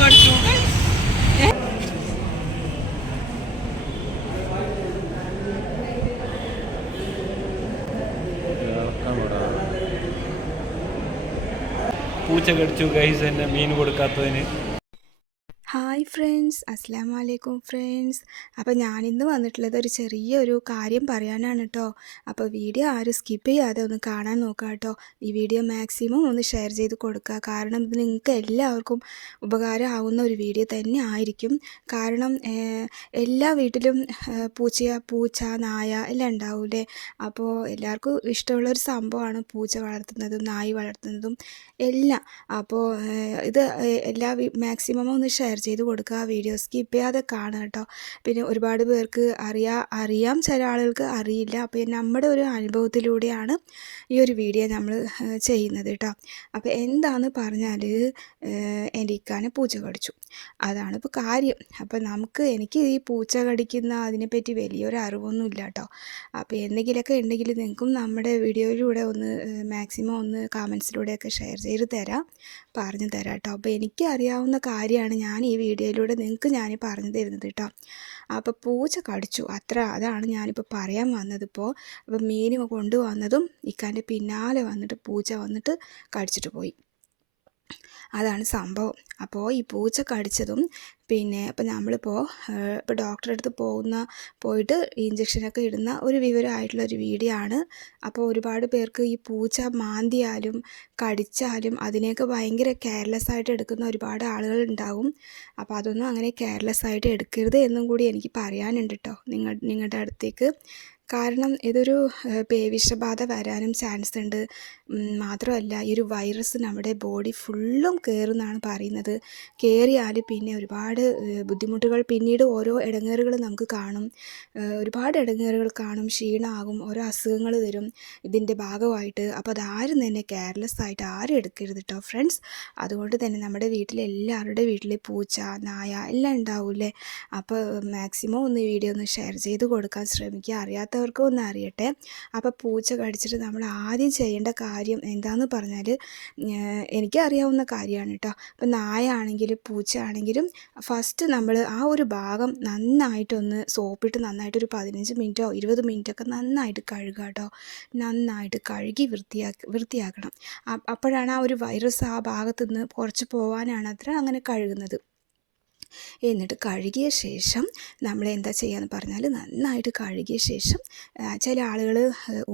കടിച്ചു പൂച്ച കടിച്ചു ഗൈസ് എന്നെ മീൻ കൊടുക്കാത്തതിന്. ഹായ് ഫ്രണ്ട്സ് അസ്സാം വലൈക്കും ഫ്രണ്ട്സ് അപ്പോൾ ഞാനിന്ന് വന്നിട്ടുള്ളത് ഒരു ചെറിയൊരു കാര്യം പറയാനാണ് കേട്ടോ അപ്പോൾ വീഡിയോ ആരും സ്കിപ്പ് ചെയ്യാതെ ഒന്ന് കാണാൻ നോക്കുക കേട്ടോ ഈ വീഡിയോ മാക്സിമം ഒന്ന് ഷെയർ ചെയ്ത് കൊടുക്കുക കാരണം ഇത് നിങ്ങൾക്ക് എല്ലാവർക്കും ഉപകാരമാവുന്ന ഒരു വീഡിയോ തന്നെ ആയിരിക്കും. കാരണം എല്ലാ വീട്ടിലും പൂച്ചയ പൂച്ച നായ എല്ലാം ഉണ്ടാവൂലേ അപ്പോൾ എല്ലാവർക്കും ഇഷ്ടമുള്ള ഒരു സംഭവമാണ് പൂച്ച വളർത്തുന്നതും നായി വളർത്തുന്നതും എല്ലാം. അപ്പോൾ ഇത് എല്ലാ മാക്സിമം ഒന്ന് ഷെയർ ചെയ്ത് കൊടുക്കുക. വീഡിയോ സ്കിപ്പ് ചെയ്യാതെ കാണുക കേട്ടോ. പിന്നെ ഒരുപാട് പേർക്ക് അറിയാ അറിയാം. ചില ആളുകൾക്ക് അറിയില്ല. അപ്പോൾ നമ്മുടെ ഒരു അനുഭവത്തിലൂടെയാണ് ഈ ഒരു വീഡിയോ നമ്മൾ ചെയ്യുന്നത് കേട്ടോ. അപ്പോൾ എന്താന്ന് പറഞ്ഞാൽ എന്റെ ഇക്കാനെ പൂച്ച കടിച്ചു. അതാണ് ഇപ്പോൾ കാര്യം. അപ്പോൾ നമുക്ക് എനിക്ക് ഈ പൂച്ച കടിക്കുന്ന അതിനെപ്പറ്റി വലിയൊരു അറിവൊന്നും ഇല്ല കേട്ടോ. അപ്പോൾ എന്തെങ്കിലുമൊക്കെ ഉണ്ടെങ്കിൽ നിങ്ങൾക്കും നമ്മുടെ വീഡിയോയിലൂടെ ഒന്ന് മാക്സിമം ഒന്ന് കമൻസിലൂടെയൊക്കെ ഷെയർ ചെയ്ത് തരാം. പറഞ്ഞു തരാം കേട്ടോ. അപ്പോൾ എനിക്ക് അറിയാവുന്ന കാര്യമാണ്. ഞാൻ വീഡിയോയിലൂടെ നിങ്ങൾക്ക് ഞാൻ പറഞ്ഞു തരുന്നത് കേട്ടോ അപ്പോൾ പൂച്ച കടിച്ചു. അത്ര അതാണ് ഞാനിപ്പോൾ പറയാൻ വന്നതിപ്പോൾ അപ്പോൾ മീൻ കൊണ്ടുവന്നതും ഇക്കാന്റെ പിന്നാലെ വന്നിട്ട് പൂച്ച വന്നിട്ട് കടിച്ചിട്ട് പോയി. അതാണ് സംഭവം. അപ്പോൾ ഈ പൂച്ച കടിച്ചതും പിന്നെ ഇപ്പം നമ്മളിപ്പോൾ ഇപ്പോൾ ഡോക്ടറെ അടുത്ത് പോകുന്ന പോയിട്ട് ഇഞ്ചക്ഷനൊക്കെ ഇടുന്ന ഒരു വിവരമായിട്ടുള്ള ഒരു വീഡിയോ ആണ്. അപ്പോൾ ഒരുപാട് പേർക്ക് ഈ പൂച്ച മാന്തിയാലും കടിച്ചാലും അതിനെയൊക്കെ ഭയങ്കര കെയർലെസ് ആയിട്ട് എടുക്കുന്ന ഒരുപാട് ആളുകൾ ഉണ്ടാകും അപ്പോൾ അതൊന്നും അങ്ങനെ കെയർലെസ് ആയിട്ട് എടുക്കരുത് എന്നും കൂടി എനിക്ക് പറയാനുണ്ട് കേട്ടോ നിങ്ങൾ നിങ്ങളുടെ അടുത്തേക്ക്. കാരണം ഇതൊരു പേവിഷബാധ വരാനും ചാൻസ് ഉണ്ട്. മാത്രമല്ല ഈ ഒരു വൈറസ് നമ്മുടെ ബോഡി ഫുള്ളും കയറുമെന്നാണ് പറയുന്നത്. കയറിയാൽ പിന്നെ ഒരുപാട് ബുദ്ധിമുട്ടുകൾ പിന്നീട് ഓരോ ഇടങ്ങേറുകൾ നമുക്ക് കാണും. ഒരുപാട് ഇടങ്ങേറുകൾ കാണും ക്ഷീണമാകും ഓരോ അസുഖങ്ങൾ വരും ഇതിന്റെ ഭാഗമായിട്ട്. അപ്പോൾ അതാരും തന്നെ കെയർലെസ് ആയിട്ട് ആരും എടുക്കരുത് കേട്ടോ ഫ്രണ്ട്സ് അതുകൊണ്ട് തന്നെ നമ്മുടെ വീട്ടിലെ എല്ലാവരുടെ വീട്ടിലെ പൂച്ച നായ എല്ലാം ഉണ്ടാവില്ലേ അപ്പോൾ മാക്സിമം ഒന്ന് വീഡിയോ ഒന്ന് ഷെയർ ചെയ്ത് കൊടുക്കാൻ ശ്രമിക്കുക. അറിയാത്തവർക്കും ഒന്ന് അറിയട്ടെ. അപ്പോൾ പൂച്ച കടിച്ചിട്ട് നമ്മൾ ആദ്യം ചെയ്യേണ്ട കാര്യം എന്താണെന്ന് പറഞ്ഞാൽ എനിക്കറിയാവുന്ന കാര്യമാണ് കേട്ടോ അപ്പോൾ നായ ആണെങ്കിലും പൂച്ച ആണെങ്കിലും ഫസ്റ്റ് നമ്മൾ ആ ഒരു ഭാഗം നന്നായിട്ടൊന്ന് സോപ്പിട്ട് നന്നായിട്ടൊരു പതിനഞ്ച് മിനിറ്റോ ഇരുപത് മിനിറ്റൊക്കെ നന്നായിട്ട് കഴുകുക കേട്ടോ നന്നായിട്ട് കഴുകി വൃത്തിയാക്കി വൃത്തിയാക്കണം. അപ്പോഴാണ് ആ ഒരു വൈറസ് ആ ഭാഗത്തുനിന്ന് കുറച്ച് പോകാനാണ് അത്ര അങ്ങനെ കഴുകുന്നത്. എന്നിട്ട് കഴുകിയ ശേഷം നമ്മൾ എന്താ ചെയ്യാന്ന് പറഞ്ഞാൽ നന്നായിട്ട് കഴുകിയ ശേഷം ചില ആളുകൾ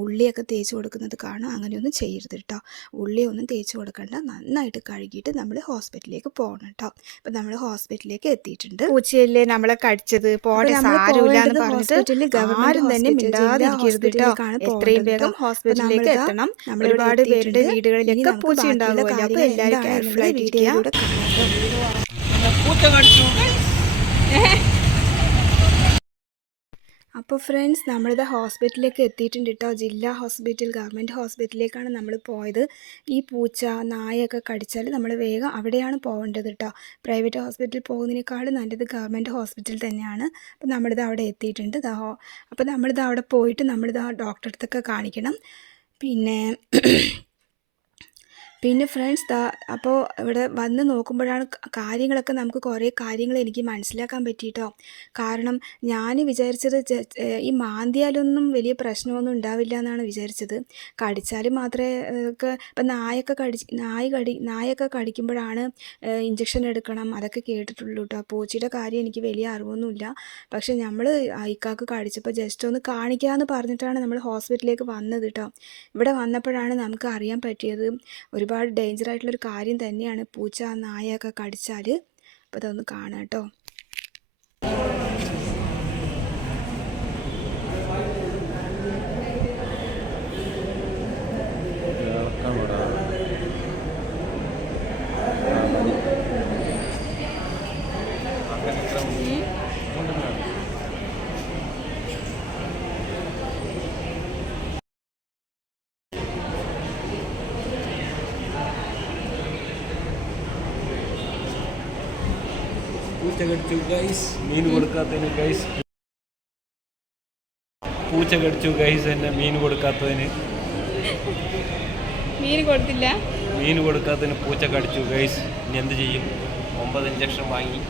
ഉള്ളിയൊക്കെ തേച്ച് കൊടുക്കുന്നത് കാണും. അങ്ങനെയൊന്നും ചെയ്യരുത് കേട്ടോ ഉള്ളിയൊന്നും തേച്ച് കൊടുക്കണ്ട. നന്നായിട്ട് കഴുകിയിട്ട് നമ്മൾ ഹോസ്പിറ്റലിലേക്ക് പോകണം കേട്ടോ അപ്പം നമ്മൾ ഹോസ്പിറ്റലിലേക്ക് എത്തിയിട്ടുണ്ട്. പൂച്ചയല്ലേ നമ്മളെ കടിച്ചത്? പോട്ടെ സാരമില്ല എന്ന് പറഞ്ഞിട്ട് ആരും തന്നെ മിണ്ടാതിരിക്കരുത് കേട്ടോ എത്രയും വേഗം ഹോസ്പിറ്റലിലേക്ക് എത്തണം. ഒരുപാട് പേരുടെ വീടുകളിലൊക്കെ പൂച്ച ഉണ്ടാകുമല്ലോ അപ്പൊ എല്ലാവരും കെയർഫുൾ ആയിട്ടിരിക്കുക പൂച്ച അപ്പോൾ ഫ്രണ്ട്സ് നമ്മളിത് ഹോസ്പിറ്റലിലേക്ക് എത്തിയിട്ടുണ്ട് കേട്ടോ ജില്ലാ ഹോസ്പിറ്റൽ ഗവൺമെന്റ് ഹോസ്പിറ്റലിലേക്കാണ് നമ്മൾ പോയത്. ഈ പൂച്ച നായൊക്കെ കടിച്ചാൽ നമ്മൾ വേഗം അവിടെയാണ് പോകേണ്ടത് കേട്ടോ പ്രൈവറ്റ് ഹോസ്പിറ്റലിൽ പോകുന്നതിനേക്കാളും നല്ലത് ഗവൺമെന്റ് ഹോസ്പിറ്റൽ തന്നെയാണ്. അപ്പോൾ നമ്മളിത് അവിടെ എത്തിയിട്ടുണ്ട് അപ്പോൾ നമ്മളിത് അവിടെ പോയിട്ട് നമ്മളിത് ഡോക്ടറെ അടുത്തൊക്കെ കാണിക്കണം. പിന്നെ പിന്നെ ഫ്രണ്ട്സ് ദാ അപ്പോൾ ഇവിടെ വന്ന് നോക്കുമ്പോഴാണ് കാര്യങ്ങളൊക്കെ നമുക്ക് കുറേ കാര്യങ്ങൾ എനിക്ക് മനസ്സിലാക്കാൻ പറ്റിയിട്ടോ കാരണം ഞാൻ വിചാരിച്ചത് ഈ മാന്തിയാലൊന്നും വലിയ പ്രശ്നമൊന്നും ഉണ്ടാവില്ല എന്നാണ് വിചാരിച്ചത്. കടിച്ചാൽ മാത്രമേ ഒക്കെ ഇപ്പം നായൊക്കെ കടി നായ കടി നായൊക്കെ കടിക്കുമ്പോഴാണ് ഇഞ്ചക്ഷൻ എടുക്കണം അതൊക്കെ കേട്ടിട്ടുള്ളൂ കേട്ടോ പൂച്ചയുടെ കാര്യം എനിക്ക് വലിയ അറിവൊന്നുമില്ല. പക്ഷെ നമ്മൾ ഐക്കാക്ക് കടിച്ചപ്പോൾ ജസ്റ്റ് ഒന്ന് കാണിക്കാമെന്ന് പറഞ്ഞിട്ടാണ് നമ്മൾ ഹോസ്പിറ്റലിലേക്ക് വന്നത് കേട്ടോ ഇവിടെ വന്നപ്പോഴാണ് നമുക്ക് അറിയാൻ പറ്റിയത് ഒരുപാട് ഡേഞ്ചർ ആയിട്ടുള്ളൊരു കാര്യം തന്നെയാണ് പൂച്ച നായയൊക്കെ കടിച്ചാൽ അപ്പോൾ അതൊന്ന് കാണാം കേട്ടോ പൂച്ച കടിച്ചു ഗൈസ് മീൻ കൊടുക്കാത്തതിന് ഗൈസ് പൂച്ച കടിച്ചു ഗൈസ് എന്നെ മീൻ കൊടുക്കാത്തതിന്. മീൻ കൊടുത്തില്ല. മീൻ കൊടുക്കാത്തതിന് പൂച്ച കടിച്ചു ഗൈസ് ഇനി എന്ത് ചെയ്യും? ഒമ്പത് ഇഞ്ചക്ഷൻ വാങ്ങി.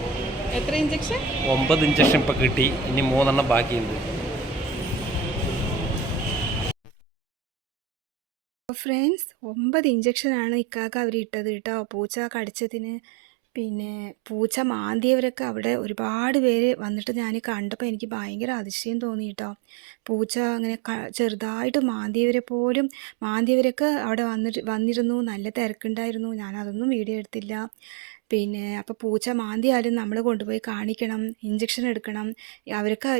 എത്ര ഇഞ്ചക്ഷൻ ഒമ്പത് ഇഞ്ചക്ഷൻ ഇപ്പം കിട്ടി. ഇനി മൂന്നെണ്ണം ബാക്കിയുണ്ട്. ഫ്രണ്ട്സ് ഒമ്പത് ഇഞ്ചക്ഷനാണ് ഇക്കാക്ക അവർ ഇട്ടത് കേട്ടോ. പൂച്ച കടിച്ചതിന്. പിന്നെ പൂച്ച മാന്തിയവരൊക്കെ അവിടെ ഒരുപാട് പേര് വന്നിട്ട് ഞാൻ കണ്ടപ്പോൾ എനിക്ക് ഭയങ്കര അതിശയം തോന്നി കേട്ടോ പൂച്ച അങ്ങനെ ചെറുതായിട്ട് മാന്തിയവരെ പോലും മാന്തിയവരൊക്കെ അവിടെ വന്നിട്ട് വന്നിരുന്നു നല്ല തിരക്കുണ്ടായിരുന്നു ഞാൻ അതൊന്നും വീഡിയോ എടുത്തില്ല. പിന്നെ അപ്പോൾ പൂച്ച മാന്തിയാലും നമ്മൾ കൊണ്ടുപോയി കാണിക്കണം ഇഞ്ചക്ഷൻ എടുക്കണം. അവർക്ക്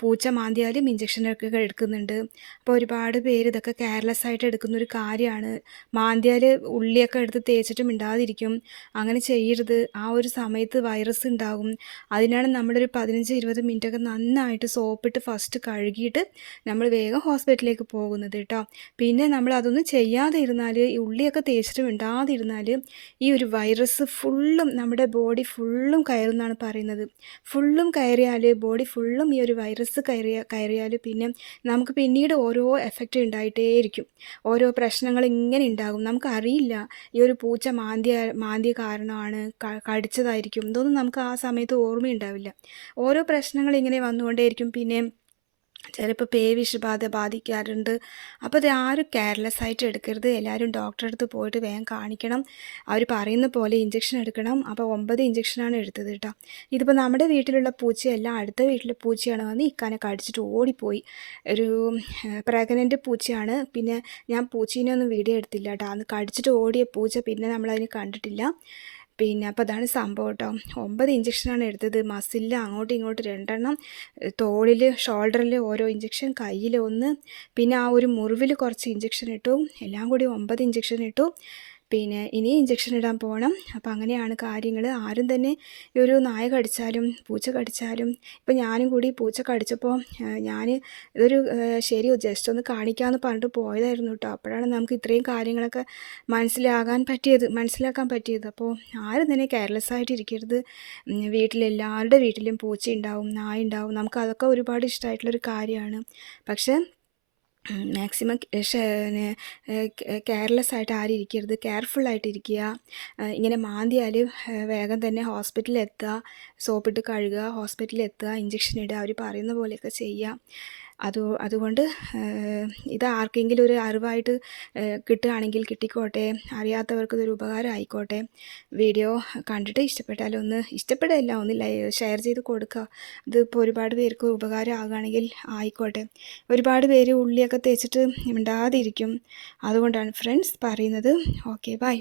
പൂച്ച മാന്തിയാലും ഇഞ്ചക്ഷൻ ഒക്കെ എടുക്കുന്നുണ്ട്. അപ്പോൾ ഒരുപാട് പേര് ഇതൊക്കെ കെയർലെസ് ആയിട്ട് എടുക്കുന്ന ഒരു കാര്യമാണ്. മാന്തിയാൽ ഉള്ളിയൊക്കെ എടുത്ത് തേച്ചിട്ട് മിണ്ടാതിരിക്കും. അങ്ങനെ ചെയ്യരുത്. ആ ഒരു സമയത്ത് വൈറസ് ഉണ്ടാകും. അതിനാണ് നമ്മളൊരു പതിനഞ്ച് ഇരുപത് മിനിറ്റൊക്കെ നന്നായിട്ട് സോപ്പിട്ട് ഫസ്റ്റ് കഴുകിയിട്ട് നമ്മൾ വേഗം ഹോസ്പിറ്റലിലേക്ക് പോകുന്നത് കേട്ടോ പിന്നെ നമ്മൾ അതൊന്നും ചെയ്യാതെ ഇരുന്നാൽ ഉള്ളിയൊക്കെ തേച്ചിട്ട് മിണ്ടാതിരുന്നാൽ ഈ ഒരു വൈറസ് ഫുള്ളും നമ്മുടെ ബോഡി ഫുള്ളും കയറുമെന്നാണ് പറയുന്നത്. ഫുള്ളും കയറിയാൽ ബോഡി ഫുള്ളും ഈ ഒരു വൈറസ് കയറിയ കയറിയാൽ പിന്നെ നമുക്ക് പിന്നീട് ഓരോ എഫക്റ്റ് ഉണ്ടായിട്ടേയിരിക്കും. ഓരോ പ്രശ്നങ്ങൾ ഇങ്ങനെ ഉണ്ടാകും. നമുക്ക് അറിയില്ല ഈ ഒരു പൂച്ച മാന്തിയ മാന്തിയ കാരണമാണ് കടിച്ചതായിരിക്കും. ഇതൊന്നും നമുക്ക് ആ സമയത്ത് ഓർമ്മയുണ്ടാവില്ല. ഓരോ പ്രശ്നങ്ങൾ ഇങ്ങനെ വന്നുകൊണ്ടേയിരിക്കും. പിന്നെ ചിലപ്പോൾ പേ വിഷബാധ ബാധിക്കാറുണ്ട്. അപ്പോൾ അത് ആരും കെയർലെസ് ആയിട്ട് എടുക്കരുത്. എല്ലാവരും ഡോക്ടറെ അടുത്ത് പോയിട്ട് വേഗം കാണിക്കണം. അവർ പറയുന്ന പോലെ ഇഞ്ചക്ഷൻ എടുക്കണം. അപ്പോൾ ഒമ്പത് ഇഞ്ചക്ഷനാണ് എടുത്തത് കേട്ടോ ഇതിപ്പോൾ നമ്മുടെ വീട്ടിലുള്ള പൂച്ചയല്ല അടുത്ത വീട്ടിലെ പൂച്ചയാണ് വന്ന് ഇക്കാനെ കടിച്ചിട്ട് ഓടിപ്പോയി. ഒരു പ്രഗ്നന്റ് പൂച്ചയാണ്. പിന്നെ ഞാൻ പൂച്ചീനെ ഒന്നും വീഡിയോ എടുത്തില്ല കേട്ടോ അന്ന് കടിച്ചിട്ട് ഓടിയ പൂച്ച പിന്നെ നമ്മളതിന് കണ്ടിട്ടില്ല. പിന്നെ അപ്പോൾ അതാണ് സംഭവം കേട്ടോ ഒമ്പത് ഇഞ്ചക്ഷനാണ് എടുത്തത്. മസിലിൽ അങ്ങോട്ടും ഇങ്ങോട്ടും രണ്ടെണ്ണം. തോളിൽ ഷോൾഡറിൽ ഓരോ ഇഞ്ചക്ഷൻ കയ്യിൽ ഒന്ന്. പിന്നെ ആ ഒരു മുറിവിൽ കുറച്ച് ഇഞ്ചക്ഷൻ ഇട്ടു. എല്ലാം കൂടി ഒമ്പത് ഇഞ്ചക്ഷൻ ഇട്ടു. പിന്നെ ഇനി ഇഞ്ചക്ഷൻ ഇടാൻ പോകണം അപ്പോൾ അങ്ങനെയാണ് കാര്യങ്ങൾ ആരും തന്നെ ഒരു നായ കടിച്ചാലും പൂച്ച കടിച്ചാലും ഇപ്പോൾ ഞാനും കൂടി പൂച്ച കടിച്ചപ്പോൾ ഞാൻ ഇതൊരു ശരി ജസ്റ്റ് ഒന്ന് കാണിക്കാമെന്ന് പറഞ്ഞിട്ട് പോയതായിരുന്നു കേട്ടോ അപ്പോഴാണ് നമുക്ക് ഇത്രയും കാര്യങ്ങളൊക്കെ മനസ്സിലാകാൻ പറ്റിയത് മനസ്സിലാക്കാൻ പറ്റിയത്. അപ്പോൾ ആരും തന്നെ കെയർലെസ് ആയിട്ടിരിക്കരുത് വീട്ടിലെല്ലാവരുടെ വീട്ടിലും പൂച്ച ഉണ്ടാവും നായ ഉണ്ടാവും. നമുക്ക് അതൊക്കെ ഒരുപാട് ഇഷ്ടമായിട്ടുള്ളൊരു കാര്യമാണ്. പക്ഷേ മാക്സിമം കെയർലെസ് ആയിട്ട് ആരും ഇരിക്കരുത്. കെയർഫുള്ളായിട്ട് ഇരിക്കുക. ഇങ്ങനെ മാന്തിയാൽ വേഗം തന്നെ ഹോസ്പിറ്റലിൽ എത്തുക. സോപ്പിട്ട് കഴുകുക ഹോസ്പിറ്റലിൽ എത്തുക ഇഞ്ചക്ഷൻ ഇടുക. അവർ പറയുന്ന പോലെയൊക്കെ ചെയ്യുക. അത് അതുകൊണ്ട് ഇത് ആർക്കെങ്കിലും ഒരു അറിവായിട്ട് കിട്ടുകയാണെങ്കിൽ കിട്ടിക്കോട്ടെ അറിയാത്തവർക്ക് ഇതൊരു ഉപകാരം ആയിക്കോട്ടെ വീഡിയോ കണ്ടിട്ട് ഇഷ്ടപ്പെട്ടാൽ ഒന്ന് ഇഷ്ടപ്പെടില്ല ഒന്ന് ഷെയർ ചെയ്ത് കൊടുക്കുക. ഇതിപ്പോൾ ഒരുപാട് പേർക്ക് ഉപകാരം ആകുകയാണെങ്കിൽ ആയിക്കോട്ടെ. ഒരുപാട് പേര് ഉള്ളിയൊക്കെ തേച്ചിട്ട് മിണ്ടാതിരിക്കും. അതുകൊണ്ടാണ് ഫ്രണ്ട്സ് പറയുന്നത്. Okay bye.